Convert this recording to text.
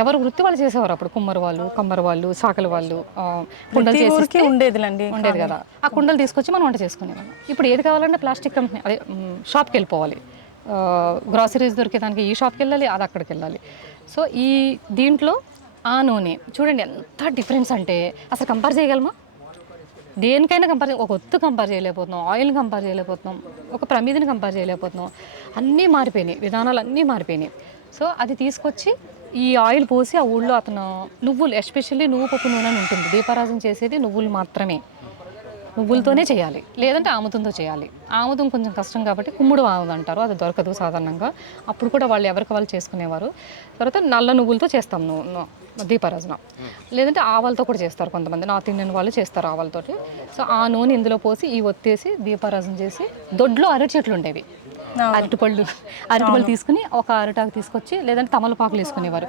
ఎవరు వృత్తి వాళ్ళు చేసేవారు అప్పుడు. కుమ్మరి వాళ్ళు, కమ్మరి వాళ్ళు, చాకలి వాళ్ళు, కుండలు చేసి ఉండేది కదా. ఆ కుండలు తీసుకొచ్చి మనం వంట చేసుకునేవాళ్ళం. ఇప్పుడు ఏది కావాలంటే ప్లాస్టిక్ కంపెనీ అదే షాప్కి వెళ్ళిపోవాలి. గ్రాసరీస్ దొరికేదానికి ఈ షాప్కి వెళ్ళాలి, అది అక్కడికి వెళ్ళాలి. సో ఈ దీంట్లో ఆ నూనె చూడండి ఎంత డిఫరెన్స్ అంటే అసలు కంపేర్ చేయగలమా? దేనికైనా కంపేర్ ఒక ఒత్తు కంపేర్ చేయలేకపోతున్నాం, ఆయిల్ని కంపేర్ చేయలేకపోతున్నాం, ఒక ప్రమిదిని కంపేర్ చేయలేకపోతున్నాం. అన్నీ మారిపోయినాయి, విధానాలు అన్నీ మారిపోయినాయి. సో అది తీసుకొచ్చి ఈ ఆయిల్ పోసి ఆ ఊళ్ళో అతను నువ్వులు ఎస్పెషల్లీ నువ్వు పప్పు నూనె అని ఉంటుంది. దీపారాజన చేసేది నువ్వులు మాత్రమే, నువ్వులతోనే చేయాలి, లేదంటే ఆముదంతో చేయాలి. ఆముదం కొంచెం కష్టం కాబట్టి కుమ్ముడు ఆముదం అంటారు, అది దొరకదు సాధారణంగా. అప్పుడు కూడా వాళ్ళు ఎవరికి వాళ్ళు చేసుకునేవారు. తర్వాత నల్ల నువ్వులతో చేస్తాం దీపారాజన, లేదంటే ఆవాలతో కూడా చేస్తారు కొంతమంది, నార్త్ ఇండియన్ వాళ్ళు చేస్తారు ఆవాలతోటి. సో ఆ నూనె ఇందులో పోసి ఈ ఒత్తేసి దీపారాజన చేసి దొడ్లో అరటి చెట్లు ఉండేవి, అరటిపళ్ళు తీసుకుని ఒక అరిటాకు తీసుకొచ్చి లేదంటే తమలపాకులు వేసుకునేవారు.